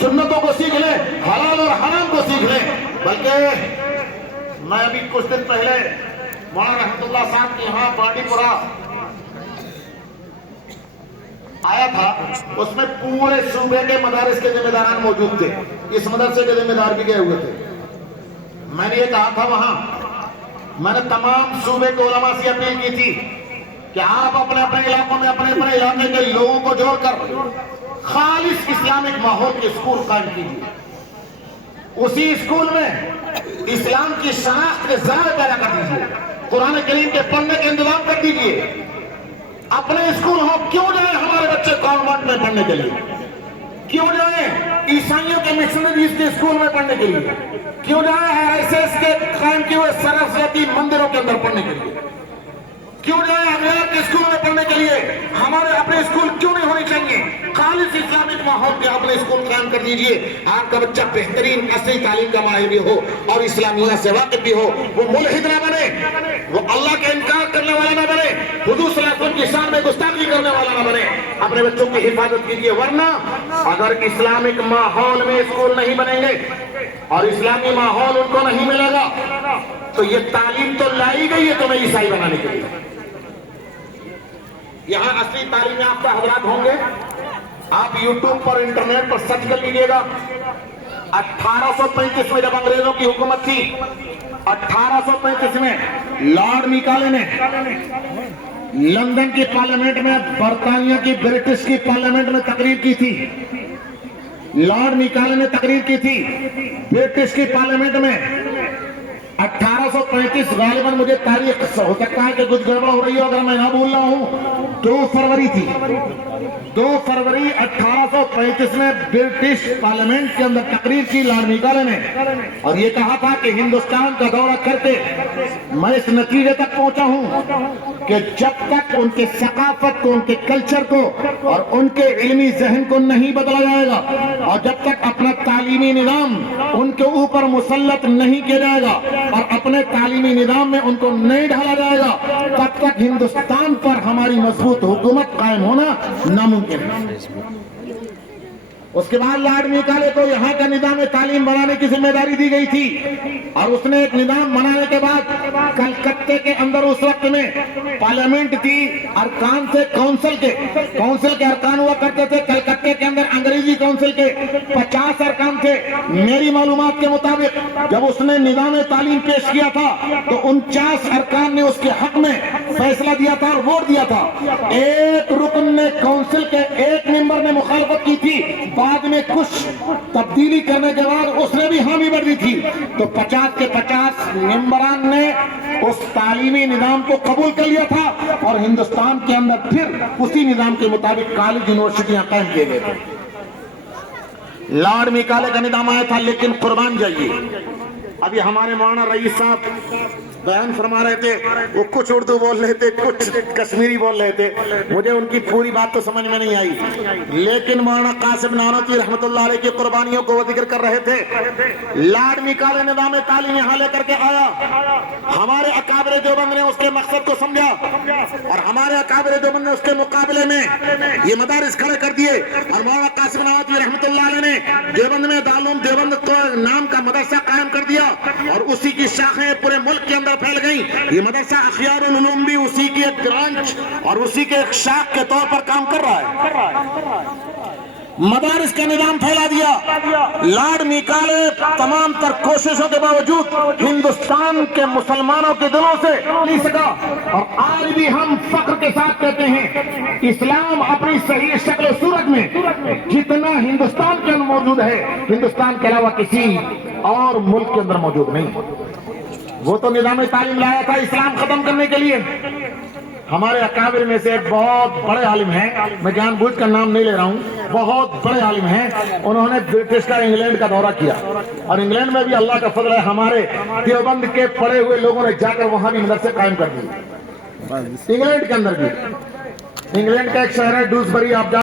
سنتوں کو سیکھ لیں، حلال اور حرام کو سیکھ لیں۔ بلکہ میں ابھی کچھ دن پہلے مولانا رحمت اللہ صاحب کے یہاں بانڈی پورہ آیا تھا، اس میں پورے صوبے کے مدارس کے ذمہ داران موجود تھے، اس مدرسے کے ذمہ دار بھی گئے ہوئے تھے۔ میں نے یہ کہا تھا وہاں، میں نے تمام صوبے کے علماء سے اپیل کی تھی کہ آپ اپنے اپنے علاقوں میں اپنے اپنے علاقے کے لوگوں کو جوڑ کر خالص اسلامک ماحول کے اسکول قائم کیجیے، اسی اسکول میں اسلام کی شناخت کے ذرائع پیدا کر دیجیے، قرآن کریم کے پڑھنے کا انتظام کر دیجیے۔ اپنے اسکول ہو، کیوں جائیں ہمارے بچے کانوینٹ میں پڑھنے کے لیے، کیوں جائیں عیسائیوں کے مشنریز کے اسکول میں پڑھنے کے لیے، کیوں جائیں RSS کے قائم کیے ہوئے سرسوتی مندروں کے اندر پڑھنے کے لیے، کیوں جائیں اغیار کے اسکول میں پڑھنے کے لیے؟ ہمارے اپنے اسکول کیوں نہیں ہونے چاہیے؟ خالص اسلامک ماحول کے اپنے اسکول قائم کر دیجئے، آپ کا بچہ بہترین اصلی تعلیم کا ماہر بھی ہو اور اسلامیہ سے واقف بھی ہو، وہ ملحد نہ بنے، وہ اللہ کا انکار کرنے والا نہ بنے، حضور صلی اللہ علیہ وسلم کی شان میں گستاخی کرنے والا نہ بنے۔ اپنے بچوں کی حفاظت کیجئے، ورنہ اگر اسلامک ماحول میں اسکول نہیں بنیں گے اور اسلامی ماحول ان کو نہیں ملے گا تو یہ تعلیم تو لائی گئی ہے تمہیں عیسائی بنانے کے لیے۔ یہاں اصلی تعلیم یافتہ حضرات ہوں گے، آپ یوٹیوب پر انٹرنیٹ پر سرچ کر لیجئے گا۔ 1835 میں جب انگریزوں کی حکومت تھی، 1835 میں لارڈ میکالے نے لندن کی پارلیمنٹ میں برطانیہ کی برٹش کی پارلیمنٹ میں تقریر کی تھی۔ لارڈ میکالے نے تقریر کی تھی برٹش کی پارلیمنٹ میں 1835، غالباً مجھے تاریخ ہو سکتا ہے کہ کچھ گڑبڑ ہو رہی ہو اگر میں نہ بھول رہا ہوں، 2 فروری تھی، 2 فروری 1835 میں برٹش پارلیمنٹ کے اندر تقریر کی لارڈ میکالے نے، اور یہ کہا تھا کہ ہندوستان کا دورہ کرتے میں اس نتیجے تک پہنچا ہوں کہ جب تک ان کے ثقافت کو، ان کے کلچر کو اور ان کے علمی ذہن کو نہیں بدلا جائے گا، اور جب تک اپنا تعلیمی نظام ان کے اوپر مسلط نہیں کیا جائے گا اور اپنے تعلیمی نظام میں ان کو نہیں ڈھالا جائے گا، تب تک ہندوستان پر ہماری مضبوط حکومت قائم ہونا ناممکن ہے۔ اس کے بعد لارڈ میکالے کو یہاں کا نظام تعلیم بنانے کی ذمہ داری دی گئی تھی، اور اس نے ایک نظام بنانے کے بعد کلکتے کے اندر اس وقت میں پارلیمنٹ تھی، ارکان تھے کونسل کے ارکان ہوا کرتے تھے کلکتے کے اندر، انگریزی کونسل کے 50 ارکان تھے۔ میری معلومات کے مطابق جب اس نے نظام تعلیم پیش کیا تھا تو 49 ارکان نے اس کے حق میں فیصلہ دیا تھا اور ووٹ دیا تھا۔ ایک رکن نے کونسل کے ایک ممبر نے مخالفت کی تھی، بعد میں کچھ تبدیلی کرنے کے بعد اس نے بھی حامی بھر دی تھی، تو 50 کے 50 ممبران نے اس تعلیمی نظام کو قبول کر لیا تھا، اور ہندوستان کے اندر پھر اسی نظام کے مطابق کالج یونیورسٹیاں قائم کیے گئے تھے۔ لارڈ میکالے کا نظام آیا تھا، لیکن قربان جائیے، ابھی ہمارے مولانا رئیس صاحب بیان فرما رہے تھے، وہ کچھ اردو بول رہے تھے، کچھ کشمیری بول رہے تھے، مجھے ان کی پوری بات تو سمجھ میں نہیں آئی، لیکن مولانا قاسم نانوتوی رحمت اللہ علیہ کی قربانیوں کو وہ ذکر کر رہے تھے۔ لارڈ میکالے نظام تعلیم یہاں لے کر کے آیا، ہمارے اکابر دیوبند نے اس کے مقصد کو سمجھا، اور ہمارے اکابر دیوبند نے اس کے مقابلے میں یہ مدارس کھڑے کر دیے، اور مولانا قاسم نانوتوی رحمت اللہ علیہ نے دیوبند میں دارالعلوم دیوبند کو نام کا مدرسہ قائم کر دیا، اور اسی کی شاخیں پورے ملک کے اندر پھیل گئی۔ یہ مدرسہ اخیار العلوم بھی اسی کی ایک برانچ اور اسی کے ایک شاخ کے طور پر کام کر رہا ہے۔ مدارس کا نظام پھیلا دیا۔ لارڈ میکالے تمام تر کوششوں کے باوجود ہندوستان کے مسلمانوں کے دلوں سے نہیں سکا، اور آج بھی ہم فخر کے ساتھ کہتے ہیں اسلام اپنی صحیح شکل و صورت میں جتنا ہندوستان کے اندر موجود ہے، ہندوستان کے علاوہ کسی اور ملک کے اندر موجود نہیں۔ وہ تو نظام تعلیم لایا تھا اسلام ختم کرنے کے لیے۔ ہمارے اکابر میں سے ایک بہت بڑے عالم ہیں، میں جان بوجھ کر نام نہیں لے رہا ہوں، بہت بڑے عالم ہیں، انہوں نے برٹش کا انگلینڈ کا دورہ کیا، اور انگلینڈ میں بھی اللہ کا فضل ہے ہمارے دیوبند کے پڑھے ہوئے لوگوں نے جا کر وہاں بھی مدرسے قائم کر دیے، انگلینڈ کے اندر بھی۔ انگلینڈ کا ایک شہر ہے ڈوسبری، آپ